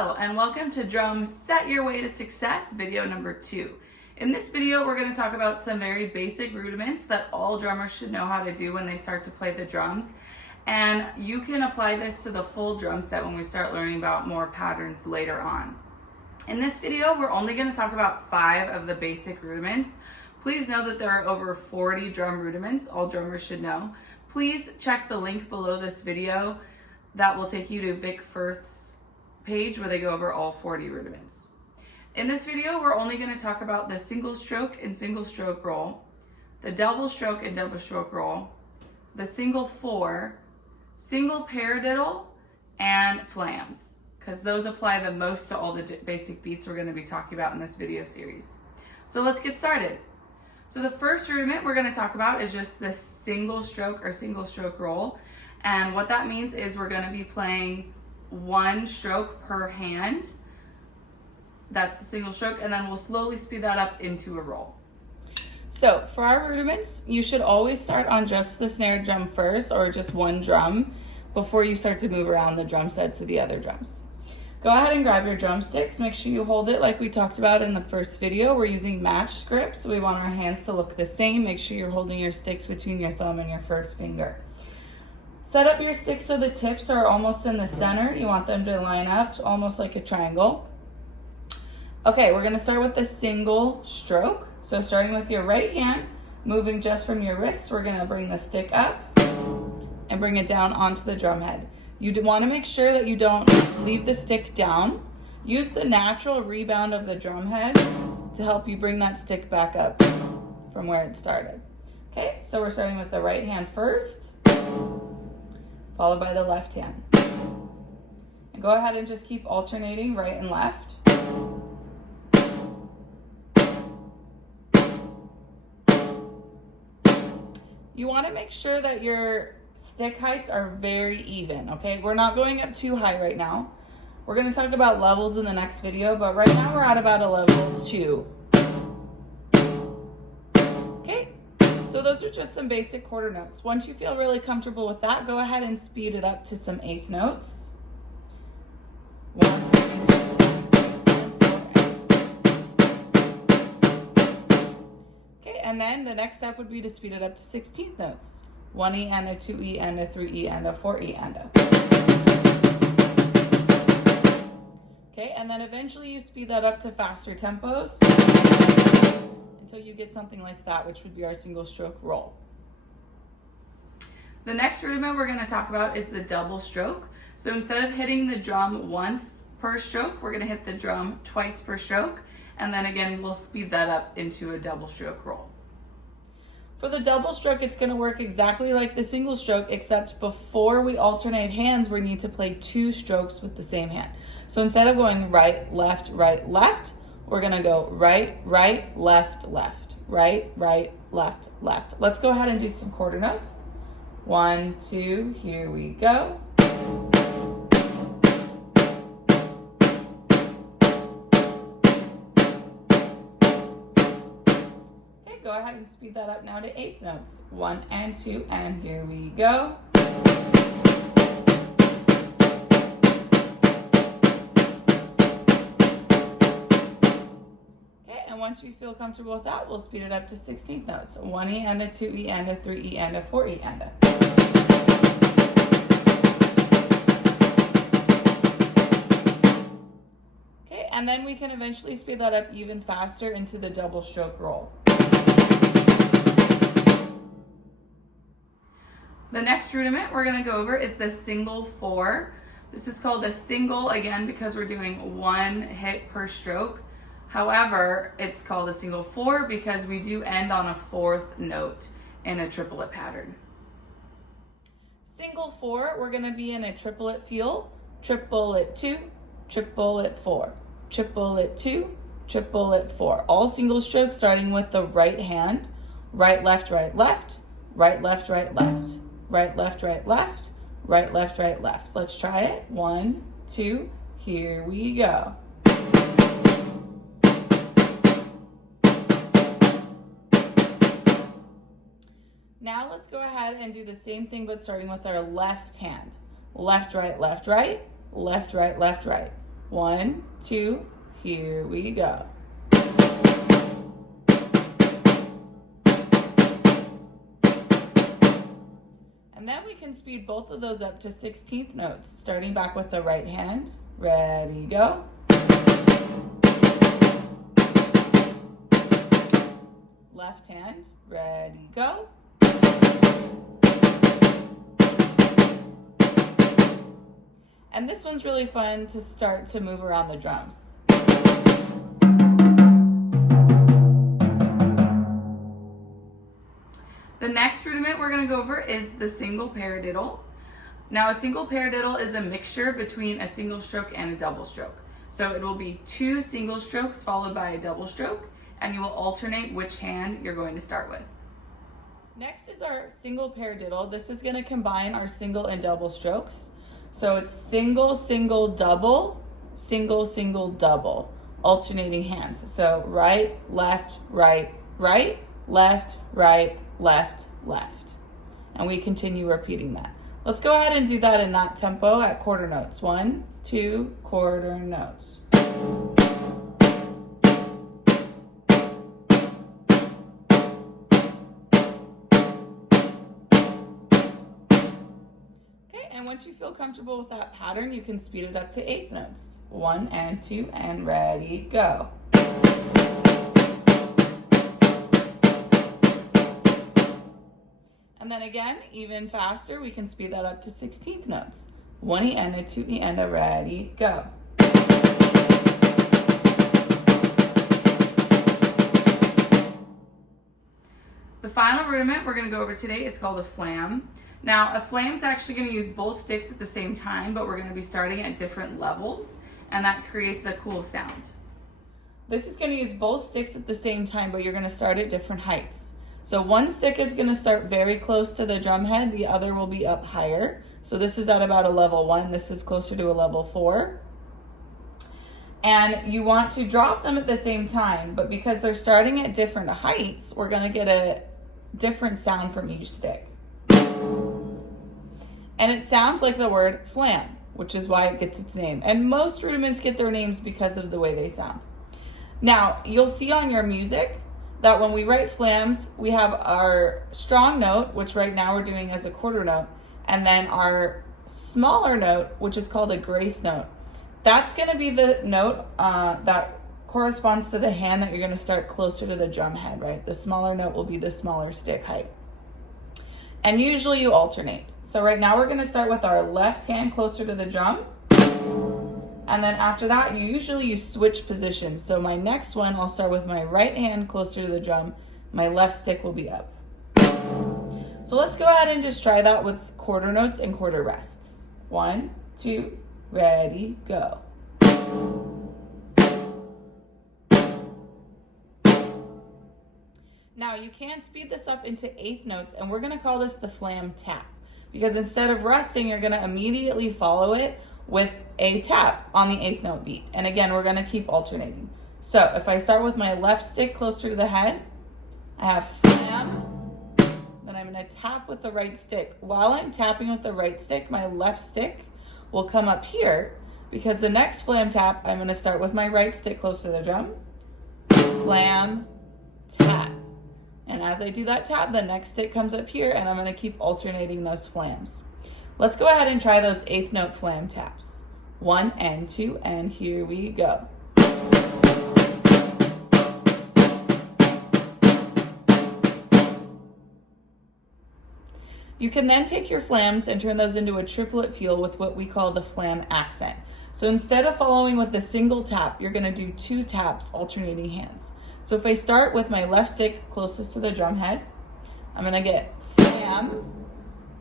Hello and welcome to Drum Set Your Way to Success video number 2. In this video we're going to talk about some very basic rudiments that all drummers should know how to do when they start to play the drums, and you can apply this to the full drum set when we start learning about more patterns later on. In this video we're only going to talk about 5 of the basic rudiments. Please know that there are over 40 drum rudiments all drummers should know. Please check the link below this video that will take you to Vic Firth's page where they go over all 40 rudiments. In this video, we're only going to talk about the single stroke and single stroke roll, the double stroke and double stroke roll, the single 4, single paradiddle, and flams, because those apply the most to all the basic beats we're going to be talking about in this video series. So let's get started. So the first rudiment we're going to talk about is just the single stroke or single stroke roll. And what that means is we're going to be playing 1 stroke per hand. That's the single stroke, and then we'll slowly speed that up into a roll. So for our rudiments, you should always start on just the snare drum first, or just one drum, before you start to move around the drum set to the other drums. Go ahead and grab your drumsticks. Make sure you hold it like we talked about in the first video. We're using matched grips, so we want our hands to look the same. Make sure you're holding your sticks between your thumb and your first finger. Set up your sticks so the tips are almost in the center. You want them to line up almost like a triangle. Okay, we're gonna start with the single stroke. So starting with your right hand, moving just from your wrist, we're gonna bring the stick up and bring it down onto the drum head. You wanna make sure that you don't leave the stick down. Use the natural rebound of the drum head to help you bring that stick back up from where it started. Okay, so we're starting with the right hand first, followed by the left hand. And go ahead and just keep alternating right and left. You want to make sure that your stick heights are very even, okay? We're not going up too high right now. We're going to talk about levels in the next video, but right now we're at about a level 2. So those are just some basic quarter notes. Once you feel really comfortable with that, go ahead and speed it up to some 1/8 notes. 1, 2, and 4. Okay, and then the next step would be to speed it up to 16th notes. 1E and a 2E and a 3E and a 4E and a. Okay, and then eventually you speed that up to faster tempos until you get something like that, which would be our single stroke roll. The next rudiment we're going to talk about is the double stroke. So instead of hitting the drum once per stroke, we're going to hit the drum twice per stroke, and then again we'll speed that up into a double stroke roll. For the double stroke, it's going to work exactly like the single stroke, except before we alternate hands, we need to play 2 strokes with the same hand. So instead of going right, left, we're gonna go right, right, left, left, right, right, left, left. Let's go ahead and do some quarter notes. 1, 2, here we go. Okay, go ahead and speed that up now to 1/8 notes. 1 and 2, and here we go. Once you feel comfortable with that, we'll speed it up to 16th notes. 1E and a 2E and a 3E and a 4E and a. Okay, and then we can eventually speed that up even faster into the double stroke roll. The next rudiment we're going to go over is the single 4. This is called a single, again, because we're doing 1 hit per stroke. However, it's called a single 4 because we do end on a 4th note in a triplet pattern. Single 4, we're going to be in a triplet feel. Triplet 2, triplet 4, triplet 2, triplet 4. All single strokes starting with the right hand. Right, left, right, left. Right, left, right, left. Right, left, right, left. Right, left, right, left. Let's try it. 1, 2, here we go. Now let's go ahead and do the same thing, but starting with our left hand. Left, right, left, right, left, right, left, right. 1, 2, here we go. And then we can speed both of those up to 16th notes, starting back with the right hand. Ready, go. Left hand, ready, go. And this one's really fun to start to move around the drums. The next rudiment we're going to go over is the single paradiddle. Now, a single paradiddle is a mixture between a single stroke and a double stroke. So it will be 2 single strokes followed by a double stroke, and you will alternate which hand you're going to start with. Next is our single paradiddle. This is going to combine our single and double strokes. So it's single, single, double, single, single, double, alternating hands. So right, left, right, right, left, right, left, left. And we continue repeating that. Let's go ahead and do that in that tempo at quarter notes. 1, 2, quarter notes. And once you feel comfortable with that pattern, you can speed it up to 8th notes. 1 and 2 and ready, go. And then again, even faster, we can speed that up to 16th notes. 1 e and a 2 e and a ready, go. The final rudiment we're going to go over today is called a flam. Now, a flam is actually going to use both sticks at the same time, but we're going to be starting at different levels, and that creates a cool sound. This is going to use both sticks at the same time, but you're going to start at different heights. So one stick is going to start very close to the drum head, the other will be up higher. So this is at about a level 1, this is closer to a level 4. And you want to drop them at the same time, but because they're starting at different heights, we're going to get a different sound from each stick. And it sounds like the word flam, which is why it gets its name. And most rudiments get their names because of the way they sound. Now, you'll see on your music that when we write flams, we have our strong note, which right now we're doing as a quarter note, and then our smaller note, which is called a grace note. That's going to be the note that corresponds to the hand that you're going to start closer to the drum head, right? The smaller note will be the smaller stick height. And usually you alternate. So right now we're going to start with our left hand closer to the drum. And then after that, you switch positions. So my next one, I'll start with my right hand closer to the drum. My left stick will be up. So let's go ahead and just try that with quarter notes and quarter rests. 1, 2, ready, go. Now you can speed this up into 8th notes, and we're going to call this the flam tap. Because instead of resting, you're going to immediately follow it with a tap on the 8th note beat. And again, we're going to keep alternating. So if I start with my left stick closer to the head, I have flam, then I'm going to tap with the right stick. While I'm tapping with the right stick, my left stick will come up here, because the next flam tap, I'm going to start with my right stick close to the drum, flam, tap. And as I do that tap, the next stick comes up here, and I'm going to keep alternating those flams. Let's go ahead and try those 8th note flam taps. 1 and 2, and here we go. You can then take your flams and turn those into a triplet feel with what we call the flam accent. So instead of following with a single tap, you're going to do 2 taps alternating hands. So if I start with my left stick closest to the drum head, I'm going to get flam,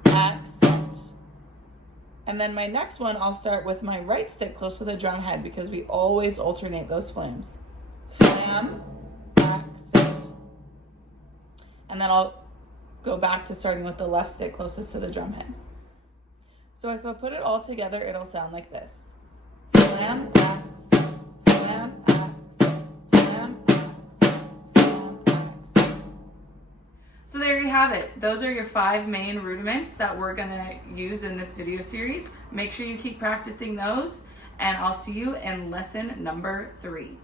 accent. And then my next one, I'll start with my right stick close to the drum head, because we always alternate those flams. Flam, accent. And then I'll go back to starting with the left stick closest to the drum head. So if I put it all together, it'll sound like this. Flam, accent, flam, accent, flam, accent, flam, accent. So there you have it. Those are your 5 main rudiments that we're gonna use in this video series. Make sure you keep practicing those, and I'll see you in lesson number 3.